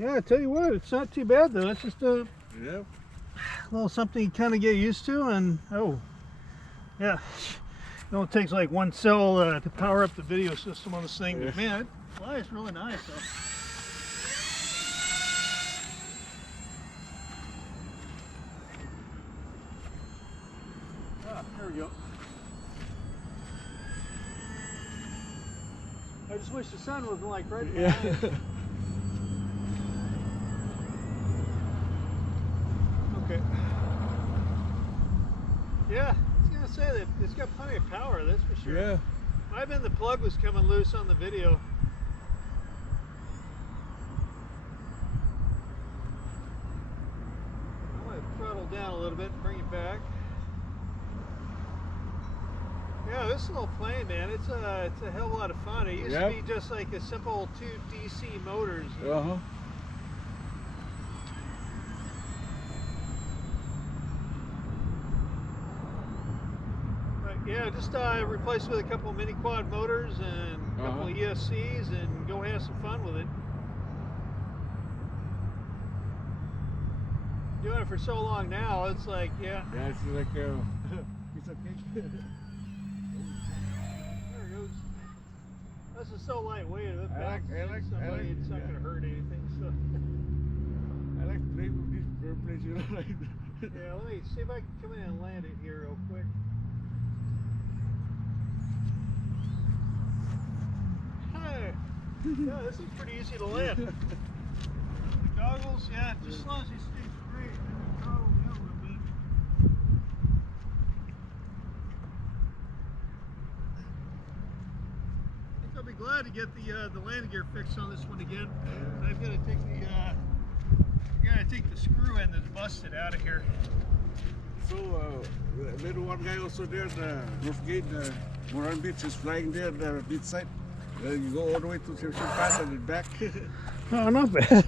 Yeah, I tell you what, it's not too bad though. It's just a little something you kind of get used to, and oh, yeah. It only takes like one cell to power up the video system on this thing. But man, it flies really nice though. Ah, there we go. I just wish the sun wasn't like right behind. Okay. Yeah, I was gonna say that it's got plenty of power, that's for sure. Yeah. Might have been the plug was coming loose on the video. I'm gonna throttle down a little bit and bring it back. Yeah, this little plane, man, it's a hell of a lot of fun. It used to be just like a simple 2 DC motors. Yeah, just replace it with a couple of mini quad motors and a couple of ESCs and go have some fun with it. Doing it for so long now, it's like, yeah. Yeah, it's like a piece of cake. There it goes. This is so lightweight. It's not going to hurt anything. So. I like playing with these airplanes, you know, like. Yeah, let me see if I can come in and land it here real quick. Yeah, this is pretty easy to land. The goggles, yeah, just as long as you stay straight and throttle down a little bit. I think I'll be glad to get the landing gear fixed on this one again. I've got to take the screw end that's busted out of here. So, little one guy also there, the North Gate, Moran Beach is flying there, the beach side. You go all the way to Simpson Pass and then back. Oh, not bad.